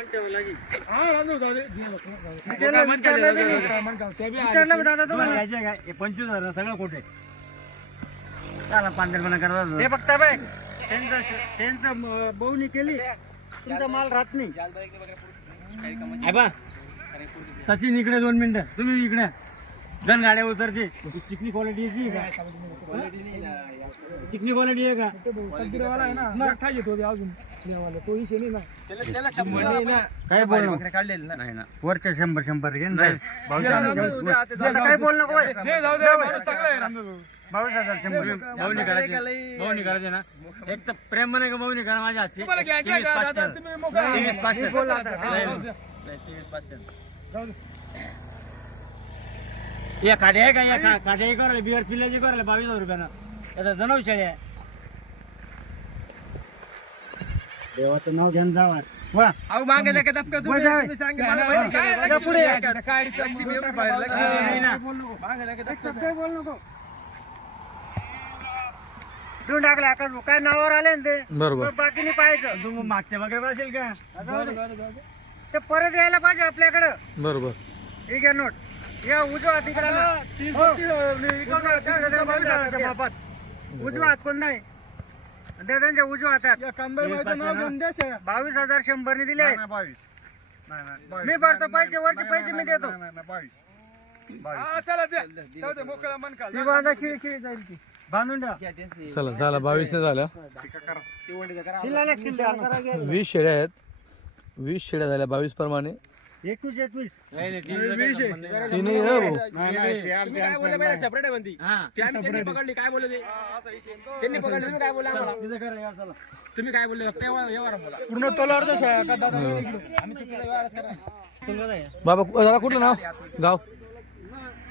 25,000 सगळं कुठे पांढरपणा करतात हे बघता बाय त्यांचं बहुनी केली तुमचा माल राहत नाही. सचिन इकडे 2 मिनिटं तुम्ही इकडे जण गाड्या उतरते. चिकनी क्वालिटी चिकनी क्वालिटी आहे का काय बोलणं नाही ना वरच्या 100 घे काय बोल नको 22,100 भावनी करायचे ना. एक तर प्रेम म्हणे का भावनी करा माझ्या हातची 23,500 या काढे आहे का या काढ्याही करायला बिअर पिल्याची करायला 22,000 रुपयानं त्याचा जणव शेळी आहे. देवाचं नाव घेऊन जावा वा मागे बोल नको देऊन टाकले आकाश काय नावावर आले ना ते बरोबर बाकी नाही पाहायचं. तू मागच्या वगैरे असेल का ते परत यायला पाहिजे आपल्याकडं. बरोबर ठीक आहे नोट या उजवा हात इकडे उजवा हात कोण नाही त्यांच्या उजवा हातात 22,100 ने दिले. मी भरतो पैसे वरचे पैसे मी देतो. बांधून चला झाला 22 ने झालं. 20 शेळ्या आहेत 20 शेळ्या झाल्या 22 प्रमाणे 21 सेपरेट आहे म्हणती त्यांनी पकडली काय बोलले त्यांनी पकडली तुम्ही काय बोला तुम्ही काय बोलले पूर्ण तोलावर बाबा दादा कुठलं नाव गाव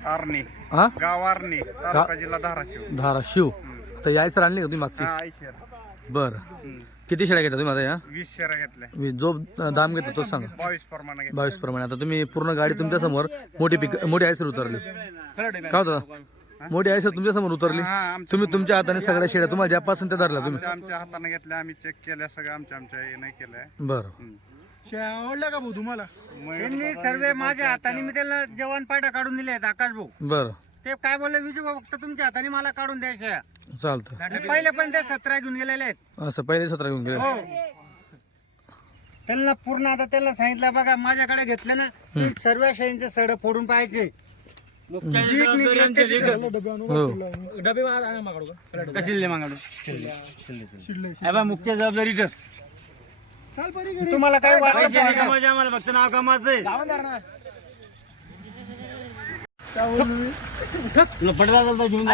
आर्णी हा गाव आर्णी तालुका जिल्हा धाराशिव. धाराशिव. आता याय सर आणली का तुम्ही मागची बर किती शेळ्या घेता तुम्ही आता या 20 शेरा घेतल्या. जो दाम घेतो तो सांगा 22 प्रमाणे 22 प्रमाणे. आता तुम्ही पूर्ण गाडी तुमच्या समोर मोठी आयसर उतरली काय होतं मोठी आयसर तुमच्या समोर उतरली तुम्ही तुमच्या हाताने सगळ्या शेळ्या तुम्हाला ज्या पासून ते धरल्या तुम्ही आमच्या हाताने घेतल्या आम्ही चेक केल्या सगळं आमच्या नाही केलंय. बरं आवडल्या का भाऊ तुम्हाला त्यांनी सर्व माझ्या हाताने मी त्याला जवान पाटा काढून दिले आहेत आकाश भाऊ. बरं ते काय बोलले विजू भाऊ फक्त तुमच्या हाताने मला काढून द्यायच्या. चालतं पहिले पण ते 17 घेऊन गेलेले आहेत. असं पहिले 17 घेऊन गेले हो त्यांना पूर्ण आता त्याला सांगितलं बघा माझ्याकडे घेतलं ना सर्व शेळींचे सड फोडून पाहायचे. कशी मुख्य जबाबदारी तुम्हाला काय वाटतं आम्हाला फक्त नाव कामाचं पडदा घेऊन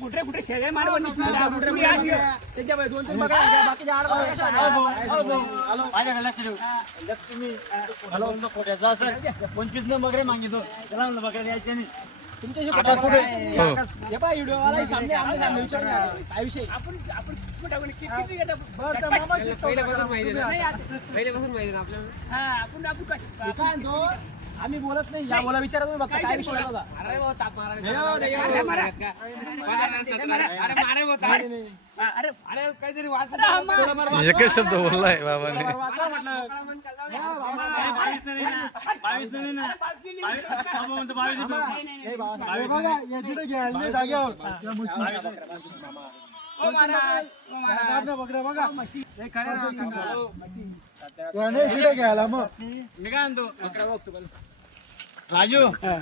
कुठे शेळे माझ्या लक्ष ठेव तुम्ही 25 न बकरे मागितो त्याला म्हणलं बकऱ्या द्यायचे नाही आम्ही बोलत नाही या बोला विचारा तुम्ही बघा काय विषय होता. अरे काहीतरी एकच शब्द बोललाय बाबाने घ्यायला मग मी काय म्हणतो राजू काय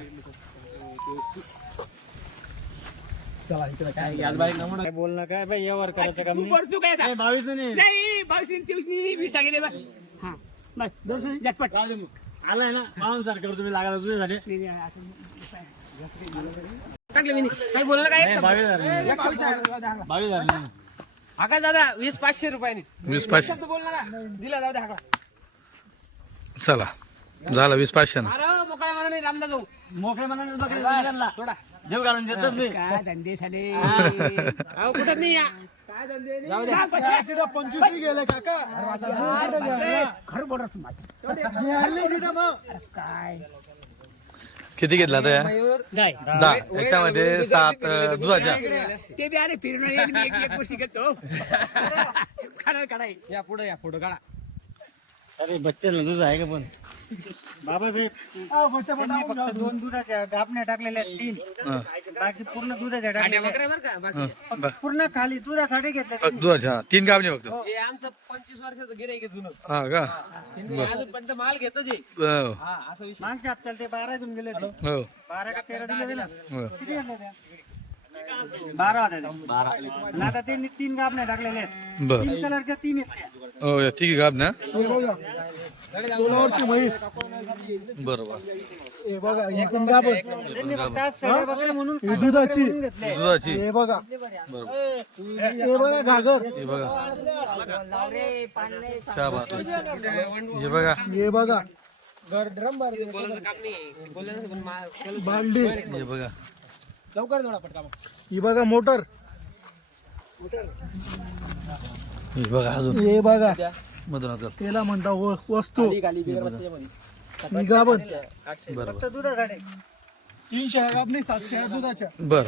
बोलणं काय बाई यावर करायचं का 22 नाही 20 टाकले बस हा बस झटपट आलाय ना पाहून सर कर तुम्ही लागायला तुझ्यासाठी टाकले मी काही बोललं काय 22,000 आकाश दादा 20,500 रुपयाने 20,500 बोल ना दिला जाऊ द्या चला झालं 20,500 मोकळ्या मनाने रामदा जाऊ मोकळे मनाने थोडा जेव घालून देतच नाही काय धंदे झाले अहो कुठं नाही या काय धंदे जाऊ द्या 25 गेले काका खरं बोल काय किती घेतला आता या 10 याच्यामध्ये 7 दुधाच्या ते बी अरे फिरून एक वर्षी घेतो काढाय या पुढे काढा अरे बच्चेला दूध आहे का पण बाबासाहेब त्यांनी फक्त 2 दुधाच्या गाभण्या टाकलेल्या आहेत, 3 हा. बाकी पूर्ण दुधाच्या टाकलेल्या आहेत. बकऱ्या बरं का बाकी हा. पूर्ण खाली दुधासाठी घेतल्या त्यांनी. दुधाच्या 3 गावणे फक्त हे आमचं 25 वर्षाचं गिऱ्हाईक आहे जुनं. हा का त्यांनी अजूनपर्यंत माल घेतच आहे. हो. हा असा विषय. मागच्या हप्त्याला ते 12 घेऊन गेले होते. हो 12 का 13 दिले होते ना हो. किती घेतले त्या 12 होत्या त्या. आणि आता त्यांनी 3 गाभण्या टाकलेल्या आहेत, बर 3 कलरच्या 3 आहेत त्या. हो या ठीक आहे गाब ना बरोबर त्यांनी फक्त आज सगळ्या बकऱ्या म्हणून दुधाची घेतले. दुधाची हे बघा बरोबर हे बघा घागर, हे बघा क्या बात आहे. हे बघा हे बघा बोलायचं काम नाही. बोलायचं पण भांडी, हे बघा लवकर थोडा पटका मग. ही बघा मोटर, हे बघा अजून हे बघा मधून त्याला म्हणता वस्तू, खाली बिगर बच्च्यामध्ये. ही गाभण बरोबर फक्त दुधासाठी 300 गाभणी 700 दुधाच्या. बर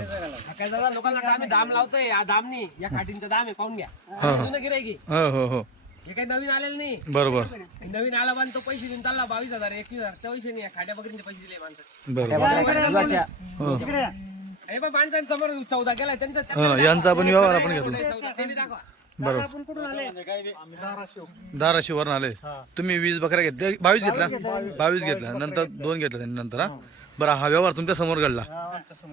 काय दादा लोकांना आम्ही दाम लावतोय. या दामनी या काठींचा दाम आहे, पाहून घ्या. जुनं गिऱ्हाईक आहे. हो हो हो हे काही नवीन आलेलं नाही. बरोबर हे नवीन आला पण तो पैसे देऊन चालला 22,000 21,000 त्या पैसे नाही. खाट्या बकरीचे पैसे दिले माणसं. बरोबर हो इकडे या. हे पण माणसांसमोर सौदा केलाय त्यांचा. हो ना, यांचा पण व्यवहार आपण घेतला सौदा ते बी दाखवा. बरोबर आपण कुठून आले? धाराशिवरून आले तुम्ही 20 बकऱ्या घेतल्या 22 घेतला 22 घेतला नंतर 2 घेतला त्यांनी नंतर हा बरं हा व्यवहार तुमच्या समोर घडला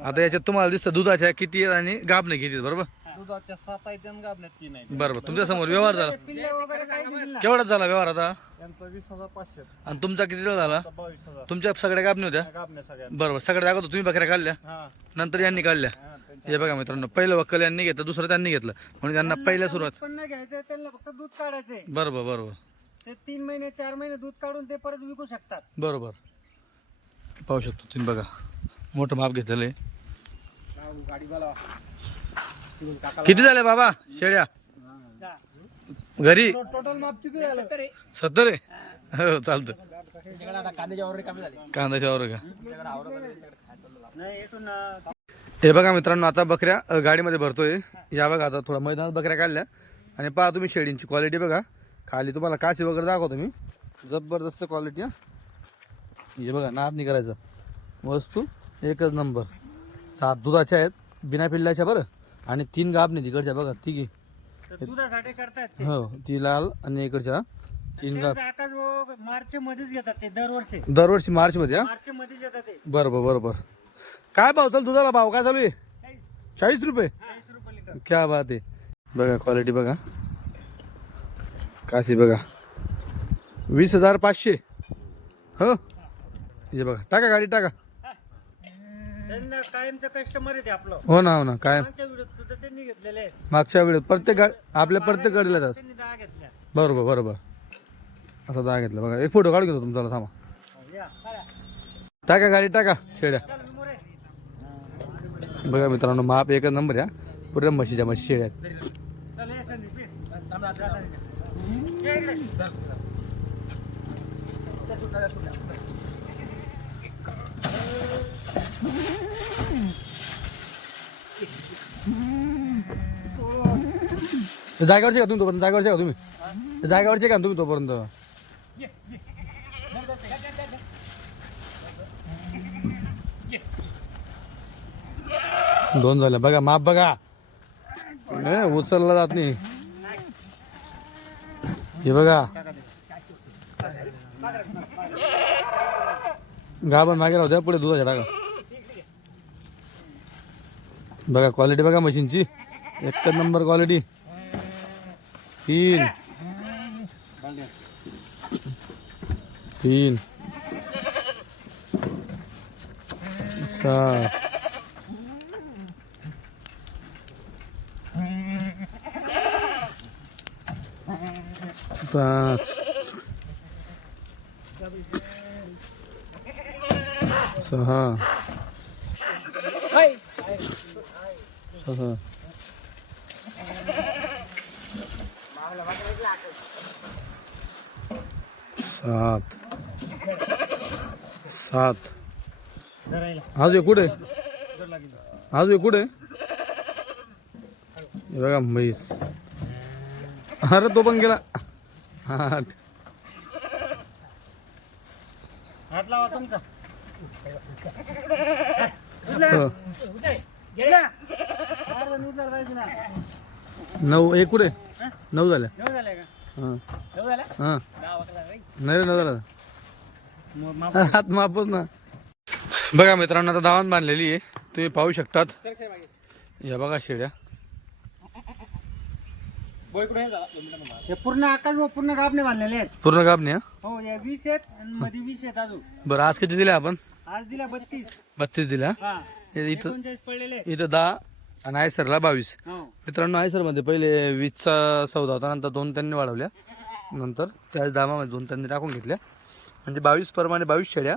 आता याच्यात तुम्हाला दिसतं दुधाच्या किती आहेत आणि गाभणे किती आहेत, बरोबर दुधाच्या 7 आहेत आणि गाभण्यात 3 आहेत. बरोबर तुमच्या समोर व्यवहार झाला पिल्ले वगैरे काही दिलं ना. केवढाच झाला व्यवहार आता यांचा 20,500 आणि तुमचा किती झाला 22,000 तुमच्या सगळ्या गाभणे होत्या गाभण्या सगळ्या. बरोबर सगळ्या दाखवतो तुम्ही बकऱ्या काढल्या हा नंतर यांनी काढल्या हे बघा मित्रांनो पहिलं वक्कल यांनी घेतलं दुसरं त्यांनी घेतलं म्हणून त्यांना पहिल्या सुरुवात पण नाही घ्यायचं, त्यांना फक्त दूध काढायचंय. बरोबर बरोबर ते 3 महिने 4 महिने दूध काढून ते परत विकू शकतात. बरोबर पाहू शकतो तुम्ही बघा मोठं माप घेतलेलं आहे किती झाले बाबा शेळ्या घरी टोटल माप किती झालं? 70 आहे हो चालतं त्यांच्याकडे आता कांद्याच्या ऑर्डर कमी झाले. कांद्याच्या वर का नाही येतून हे बघा मित्रांनो आता बकऱ्या गाडीमध्ये भरतोय या बघा आता थोडा मैदानात बकऱ्या काढल्या आणि पहा तुम्ही शेळींची क्वालिटी बघा खाली तुम्हाला काची वगैरे दाखवतो मी जबरदस्त क्वालिटी हे बघा नाद नाही करायचं वस्तू एकच नंबर 7 दुधाच्या आहेत बिना पिल्ल्याच्या बरं आणि 3 गाभणी तिकडच्या बघा तिघी दुधासाठी करतात ते. हो ती लाल आणि इकडच्या 3 गाभ त्यांचं आकाश भाऊ मार्च मध्येच घेतात ते दरवर्षी. दरवर्षी मार्च मध्ये हा मार्च मध्येच येतात ते. बरोबर बरोबर काय भाव चालू दुधाला भाव काय चालू आहे 40 रुपये 40 रुपये लिटर. क्या बात आहे बघा क्वालिटी बघा काशी बघा 20,500 हो हे बघा टाका गाडी टाका त्यांना कायमचं कस्टमर आहे ते आपलं. हो ना काय मागच्या व्हिडिओत सुद्धा त्यांनी घेतलेले आहेत. मागच्या वेळेत प्रत्येक आपल्या प्रत्येक गाडीला जात त्यांनी 10 घेतल्या. बरोबर बरोबर असा 10 घेतला बघा एक फोटो काढून घेतो तुमचा थांबा या, काढा. टाका गाडी टाका शेड्या चल, विमोरे. बघा मित्रांनो माप एकच नंबर या पुऱ्या म्हशीच्या म्हशी शेड्या आहेत चल, ये संदीप, ये. ये इकडे. जागेवरचे का तुम्ही तोपर्यंत जागेवरचे का तुम्ही जागेवरचे का तुम्ही तोपर्यंत दोन झाले बघा माप बघा उचलला जात नाही हे बघा गाभण मागे राहू द्या पुढे दुधाच्या टाका बघा क्वालिटी बघा मशीनची एक नंबर क्वालिटी 3 4 5 6 6 7 अजून कुठे अजून कुठे बघा म्हैस अरे तो पण गेला 8 हात लावा तुमचा. हो. नऊ एक कुठे 9 झाल्या हां हां नाही रे 9 झाला हात मापच ना. बघा मित्रांनो आता दावण बांधलेली आहे तुम्ही पाहू शकतात. या बघा शेड्या हे पूर्ण आकाश पूर्ण गाबने बांधलेले आहेत. पूर्ण गाबने. हो या 20 आहेत आणि मध्ये 20 आहेत अजून. बरं आज किती दिल्या आपण? आज दिला 32. 32 दिल्या. हा इथं 39 पडलेले आहेत. इथं 10 आणि आयसरला 22. हो मित्रांनो आयसर मध्ये पहिले 20चा सौदा होता नंतर 2 त्यांनी वाढवल्या नंतर त्याच दामामध्ये 2 त्यांनी टाकून घेतल्या म्हणजे 22 प्रमाणे 22 शेड्या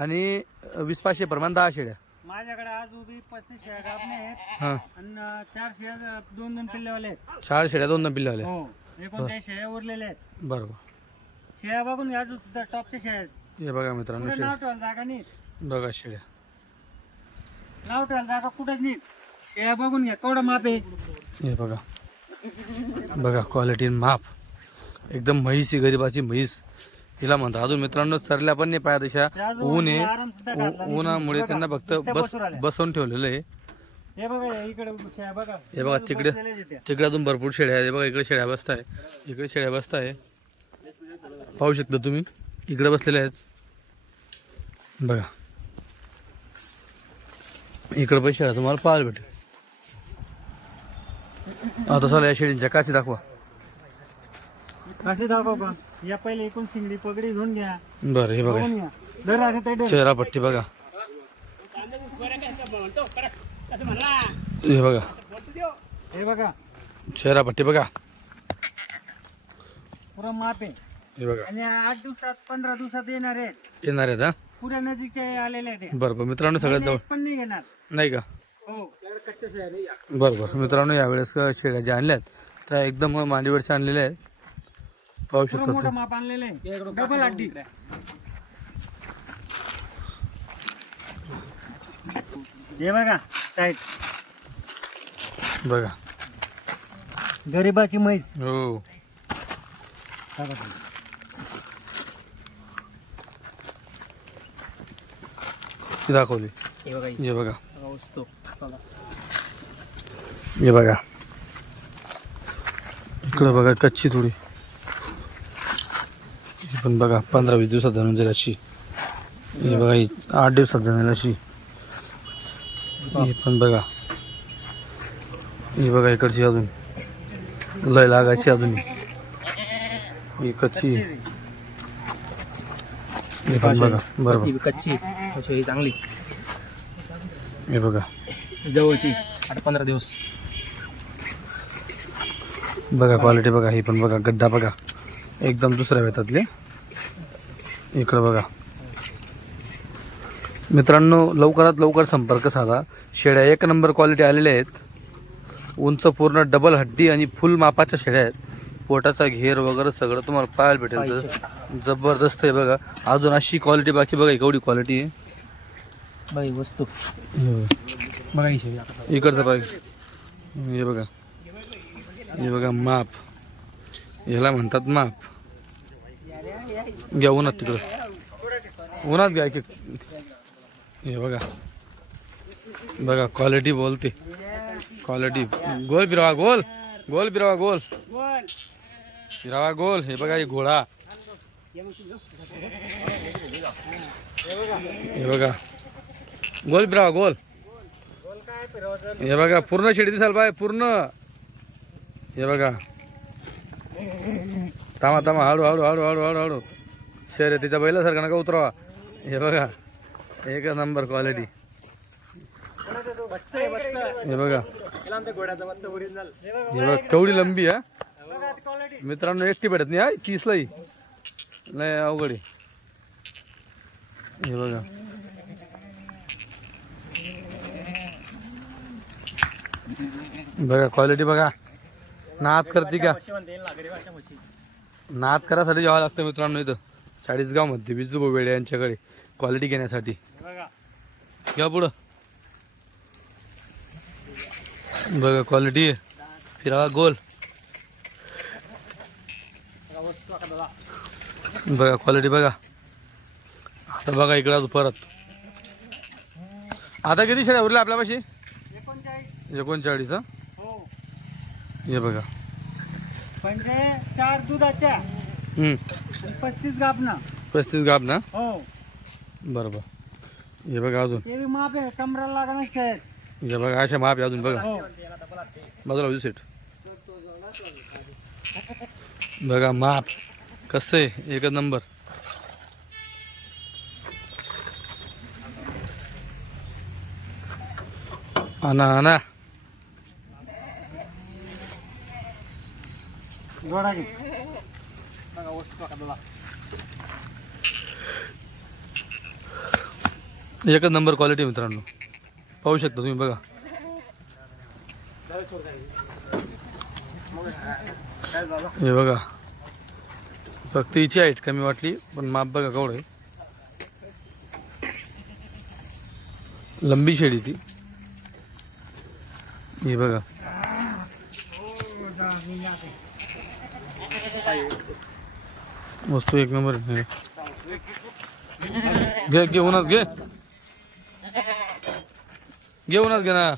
आणि 20 500 प्रमाणे 10 शेड्या. माझ्याकडे आज उभी 35 शेळ्या गाबणे आहेत हां आणि 4 शेळ्या 2 पिल्लेवाले आहेत. 4 शेड्या 2 पिल्ले आल्या. हो 39 शेळ्या उरलेल्या आहेत. बरोबर. शेळ्या बघून घ्या अजून सुद्धा टॉपच्या शेळ्या आहेत. हे बघा मित्रांनो कुठे शेड्या नाव ठेवायला जागा नाही. बघा शेड्या नाव ठेवायला जागा कुठेच नाही. शेळ्या बघून घ्या केवढं माप आहे. हे बघा बघा क्वालिटी माप एकदम म्हैस ही गरीबाची म्हैस हिला म्हणतात. अजून मित्रांनो सरल्या पण नाही पाया तशा ऊन आहे उन्हामुळे त्यांना फक्त बसवून ठेवलेलं आहे. हे बघा इकडे शेळ्या बघा. हे बघा तिकडे तिकडे अजून भरपूर शेळ्या आहेत. हे बघा इकडे शेळ्या बसताय इकडे शेळ्या बसताय पाहू शकता तुम्ही इकडे बसलेल्या आहेत बघा. इकडे पण शेळ्या तुम्हाला पाहायला भेटेल. आता चला या शेळींच्या काशी दाखवा. कसे दाखव का या पहिले एकूण शिंगडी पगडी घेऊन घ्या. बरं हे बघा बघून घ्या. दर असं ते चेहरा पट्टी बघा. हे बघा हे बघा चेहरा पट्टी बघा. पुरा माप आहे. हे बघा आणि 8 दिवसात 15 दिवसात येणार आहेत. येणार आहेत हा. पुऱ्या नजीकचे आलेले आहेत. बरं बरं मित्रांनो सगळ्यात जवळ एक पण नाही घेणार. नाही का? हो बरं बरं मित्रांनो यावेळेस शेळ्या ज्या आणल्यात त्या एकदम मांडीवरच्या आणलेल्या आहेत पाहू पुरं शकता मोठं माप आणलेलं आहे. डबल अड्डी. हे बघा साईड बघा. गरीबाची म्हैस. हो ती दाखवली. हे बघा हे बघा इकडं बघा कच्ची थोडी ही पण बघा 15-20 दिवसात जाणून जाईल अशी. हे बघा ही 8 दिवसात जाणार अशी. हे पण बघा ही बघा इकडची अजून लय लागायची अजून ही कच्ची. हे पण बघा बरोबर कच्ची चांगली हे बघा जवळची 8-15 दिवस. बघा क्वालिटी बघा ही पण बघा गड्डा बघा एकदम दुसऱ्या वेतातले. इकडं बघा मित्रांनो लवकरात लवकर संपर्क साधा. शेळ्या 1 नंबर क्वालिटी आलेल्या आहेत. उंच पूर्ण डबल हड्डी आणि फुल मापाच्या शेळ्या आहेत. पोटाचा घेर वगैरे सगळं तुम्हाला पाहायला भेटेल. तर जबरदस्त आहे बघा. अजून अशी क्वालिटी बाकी बघा केवढी क्वालिटी आहे बाई वस्तू बघा इकडचं पाहिजे. हे बघा हे बघा माप ह्याला म्हणतात माप. घ्या उन्हात तिकडं उन्हात घ्या की. हे बघा बघा क्वालिटी बोलते क्वालिटी. गोल फिरवा गोल गोल फिरवा गोल फिरवा गोल. हे बघा हे घोडा. हे बघा गोल फिरवा गोल. हे बघा पूर्ण शेडी दिसायला पाहिजे पूर्ण. हे बघा थांबा थांबा हळू हळू हळू हळू हळू हळू शर्यतीच्या बैलासारखा नका उतरवा. हे बघा 1 नंबर क्वालिटी. हे बघा हे बघा केवढी लंबी हा मित्रांनो. एकटी भेटत नाही हा 30लाही नाही अवघड आहे. हे बघा बघा क्वालिटी बघा. नाद करते का नाद करायसाठी यावं लागतं मित्रांनो. इथं 40गाव मध्ये विजू वेळे यांच्याकडे क्वालिटी घेण्यासाठी. घ्या पुढं बघा क्वालिटी आहे. फिरावा गोल बघा क्वालिटी बघा. तर बघा इकडं अजून परत आता किती शेळ्या उरल्या आपल्यापाशी? 39. हो हे बघा. म्हणजे 4 दुधाच्या हम्म. आणि 35 गाभणा. 35 गाब ना? हो बरोबर. हे बघा अजून. ते बी माप आहे, कमराला लागणार शेट. हे बघा अशा माप आहे अजून बघा. हो बाजूला होऊ सेट. बघा माप कसं आहे, एकच नंबर. आणा जोडा घे. एकच नंबर क्वालिटी मित्रांनो, पाहू शकता तुम्ही बघा. हे बघा फक्त हिची हाईट कमी वाटली पण माप बघा केवढं आहे. लंबी शेळी ती. हे बघा वस्तू एक नंबर आहे. घे उन्हात घे उन्हात घे ना.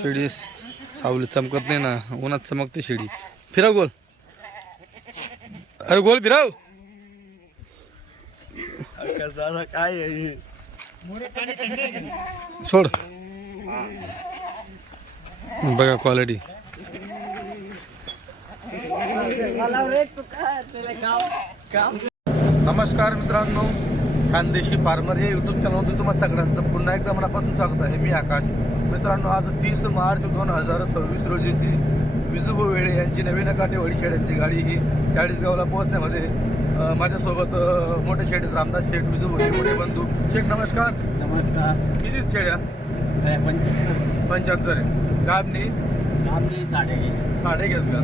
शिडी सावली चमकत नाही ना, उन्हात चमकते शिडी. फिराव गोल, अरे गोल फिराव. काय सोड. बघा क्वालिटी. नमस्कार मित्रांनो, खानदेशी फार्मर या युट्यूब चॅनलवरती तुम्हाला सगळ्यांचं पुन्हा एकदा मनापासून स्वागत आहे. मी आकाश. मित्रांनो, आज 30 मार्च 2026 रोजीची विजूभाऊ वेळे यांची नवीन काटेवाडी शेळ्यांची गाडी ही चाळीसगावला पोहोचण्यामध्ये माझ्यासोबत मोठे शेठ रामदास शेठ, विजूभाऊ मोठे बंधू. शेठ नमस्कार. नमस्कार. किती शेळ्या? 75 आहे. गाबनी साडे घेत का?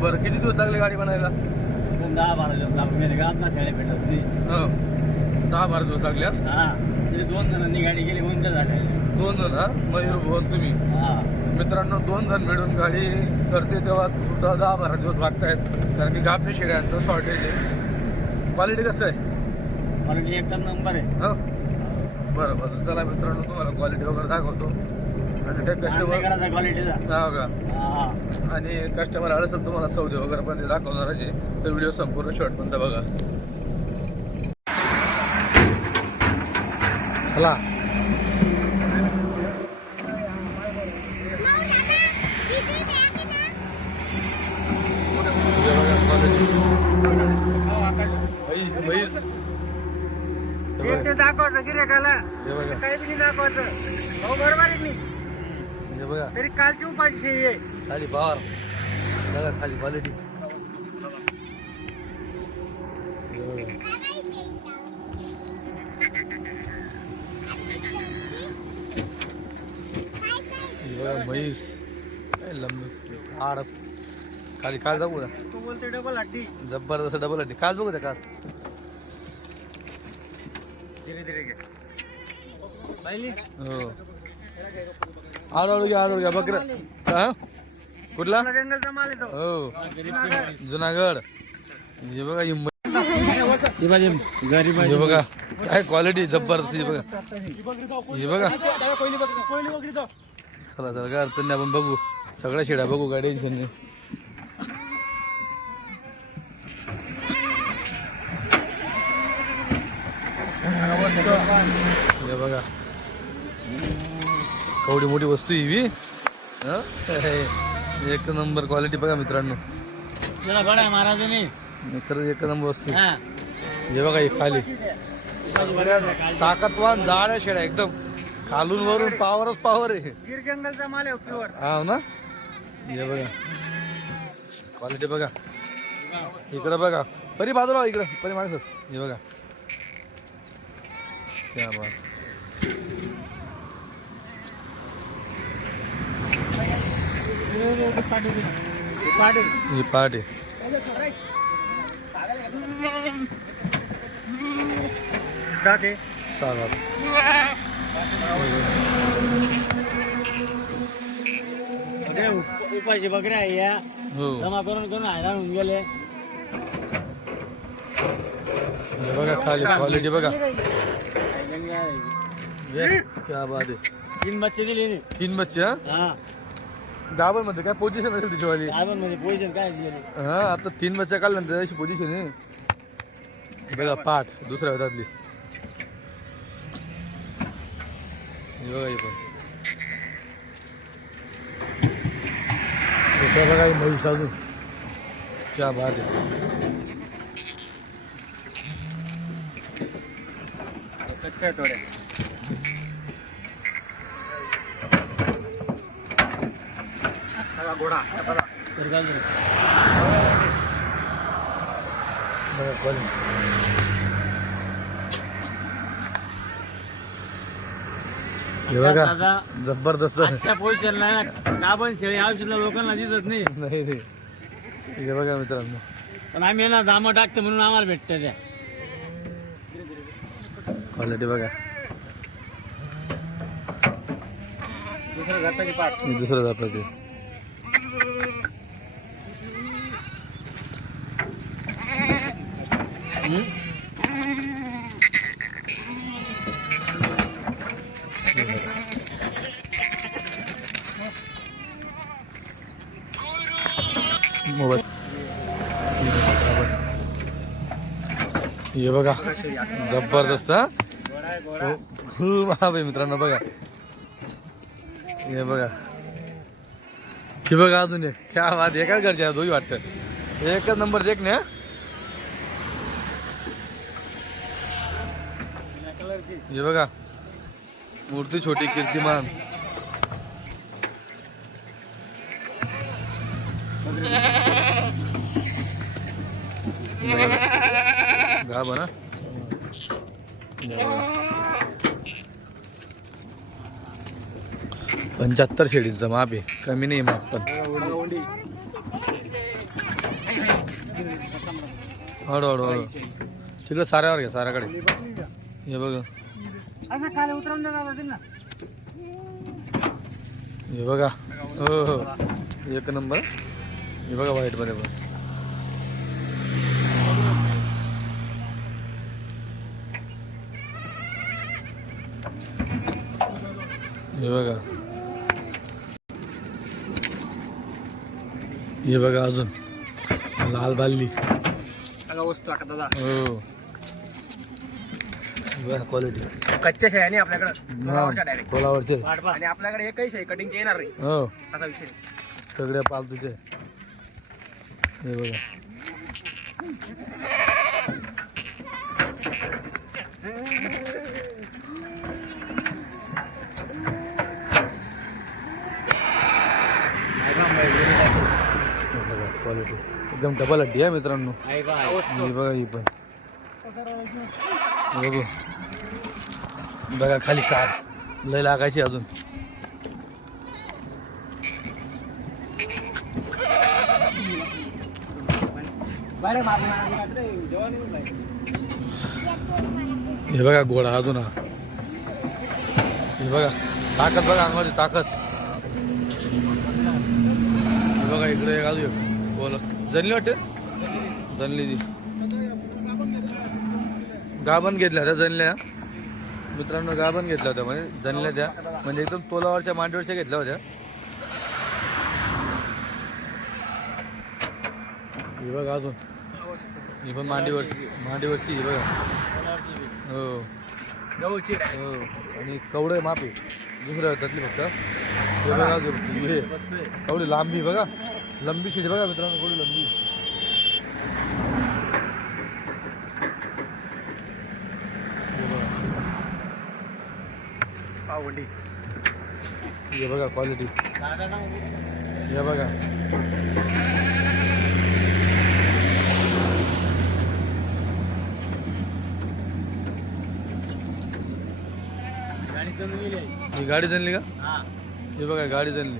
बरं, किती दिवस लागले गाडी बनायला? 10-12 दिवस लागले. गात ना शेळ्या भेटत नाही. हो, 10-12 दिवस लागल्या. 2 जणांनी गाडी गेली, उंच झाले. 2 जण? हा, मयूर भाऊ तुम्ही. मित्रांनो, 2 जण मिळून गाडी करते तेव्हा सुद्धा 10-12 दिवस लागत आहेत, कारण की गाभणी शेळ्यांचं शॉर्टेज आहे. क्वालिटी कसं आहे? क्वालिटी एकदम नंबर आहे. हो, बरं बरं. चला मित्रांनो, तुम्हाला क्वालिटी वगैरे दाखवतो. आणि ते कस्टमर क्वालिटीचा. हो का? आणि कस्टमर आलं असेल तुम्हाला सौदे वगैरे पण ते दाखवणारच आहे, तर व्हिडिओ संपूर्ण शेवटपर्यंत बघा. चला. ते दाखवायचं गिऱ्हाईकाला, हे बघा, काही बी नाही दाखवायचं. हो बरोबर आहे. मी हे बघा तरी कालची उपाशी आहे. खाली बार बघा, खाली क्वालिटी. बघा म्हैस लंबी आड खाली. काल जाऊ द्या, तो बोलते डबल हड्डी. जबरदस्त डबल हड्डी. काल बघू द्या काल. धीरे धीरे घे. पाहिली? हो, आडवळ घ्या बकऱ्या. हा, कुठला? जंगलचा माल येतो. हो, जुनागड. हे बघा ही गरीब हे बघा काय क्वालिटी जबरदस्त. हे बघा, हे बघा. चला चला, काय अडचण नाही, आपण बघू सगळ्या शेड्या बघू, काय टेन्शन नाही. हे बघा केवढी मोठी वस्तू ही बी. एक नंबर क्वालिटी बघा मित्रांनो, महाराजांनी खरंच एक नंबर वस्तू. हे बघा ही खाली ताकदवान जाड्या शेड्या, एकदम खालून वरून पावरच पावर आहे. गिर जंगलचा माल आहे प्युअर. हा ना. हे बघा क्वालिटी बघा. इकडं बघा, परी बाजूला इकडं, परी माणसं. हे बघा क्या बात. ही पाट आहे. दाते चालेल. उपाशी बकऱ्या आहे या, हो, जमा करून करून हैराण होऊन गेले. हे बघा खाली क्वालिटी बघा. ये, क्या बात आहे. 3 बच्चे दिले. 3 बच्चे हा. हा गाभण मध्ये काय पोझिशन असेल तिच्यावाली. मध्ये पोझिशन काय दिले. हा आता 3 बच्चे काढल्यानंतर अशी पोझिशन आहे. हे बघा पाठ दुसऱ्या हातातली. हे बघा हे पण हे बघा हे म्हैस अजून. क्या बात आहे. कच्च्या टोळ्या. घोडा बघा quality. हे बघा जबरदस्त. आजच्या पोझिशन नाही ना गाभण शेळी औषधला लोकांना दिसत नाही. नाही रे. हे बघा मित्रांनो पण आम्ही ना दामा टाकतो म्हणून आम्हाला भेटतं त्या. क्वालिटी बघा. दुसरं घरटाची पाठ. हे दुसरं जातं ते. मोबाईल हे बघा जबरदस्त. हा खूप महाबाई मित्रांनो बघा. हे बघा हे बघा अजून एक. क्या बात. एकाच घरच्या दोघी वाटतं. एकच नंबर एक ना. हे बघा मूर्ती छोटी कीर्तिमान. गा बना 75 शेळींचं माप आहे. कमी नाही माप पण. हळूहळू हळू तिकडे साऱ्यावर घ्या साऱ्याकडे. हे बघा असं खाली उतरवून द्या ना. हे बघा हो हो एक नंबर. हे बघा व्हाईट मध्ये पण. हे बघा हे बघा अजून लाल बाल्ली. वस्तू आता दादा हो बघा क्वालिटी. कच्च्या शेळ्याने आपल्याकडे डायरेक्ट कोलावरचे. आणि आपल्याकडे एकही शेळी कटिंगची येणार नाही हो असा विषय. सगळ्या पालतूचे. हे बघा क्वालिटी एकदम डबल हड्डी आहे मित्रांनो. हे बघा ही पण. बघू बघा खाली कार लय लागायची अजून. हे बघा घोडा अजून. हा हे बघा ताकद बघा अंगामध्ये ताकद. हे बघा इकडे एक अजून बोला जनली वाटते. जनली ती गाभण घेतल्या त्या जनल्या मित्रांनो. गाभण घेतल्या होत्या म्हणजे जनल्या त्या म्हणजे एकदम तोलावरच्या मांडीवरच्या घेतल्या होत्या. हे बघा अजून ही पण मांडीवरची ही बघा. हो हो आणि कवडं माप आहे दुसऱ्या त्यातली फक्त. हे बघा अजून हे कवडी लांबी बघा. लंबी शेती बघा मित्रांनो कवडी लंबी. हे बघा क्वालिटी. हे बघा ही गाडी जनली का. हे बघा गाडी जनली.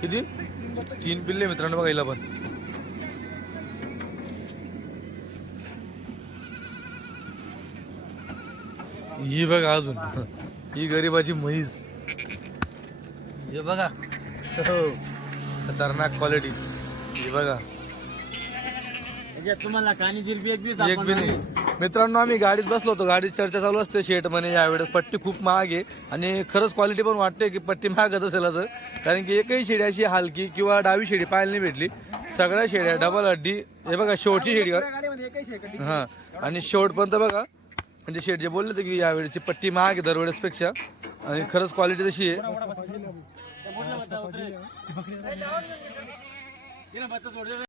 किती 3 पिल्ले मित्रांनो बघा हिला पण. ही बघा अजून ही गरीबाची म्हैस. हे बघा हो खतरनाक क्वालिटी. हे बघा तुम्हाला कानी जिलबी एक एक बी नाही. मित्रांनो आम्ही गाडीत बसलो होतो, गाडीत चर्चा चालू असते शेट म्हणे यावेळेस पट्टी खूप महाग आहे आणि खरंच क्वालिटी पण वाटते की पट्टी महागच असेल असं, कारण की एकही शेडी अशी हलकी किंवा डावी शेडी पाहायला नाही भेटली. सगळ्या शेड्या डबल हड्डी. हे बघा शेवटची शेडी गाडीमध्ये एकही शेकडी हां, आणि शेवटपर्यंत बघा. म्हणजे शेट जे बोलले होते की यावेळेची पट्टी महाग आहे दरवेळेसपेक्षा, आणि खरंच क्वालिटी तशी आहे.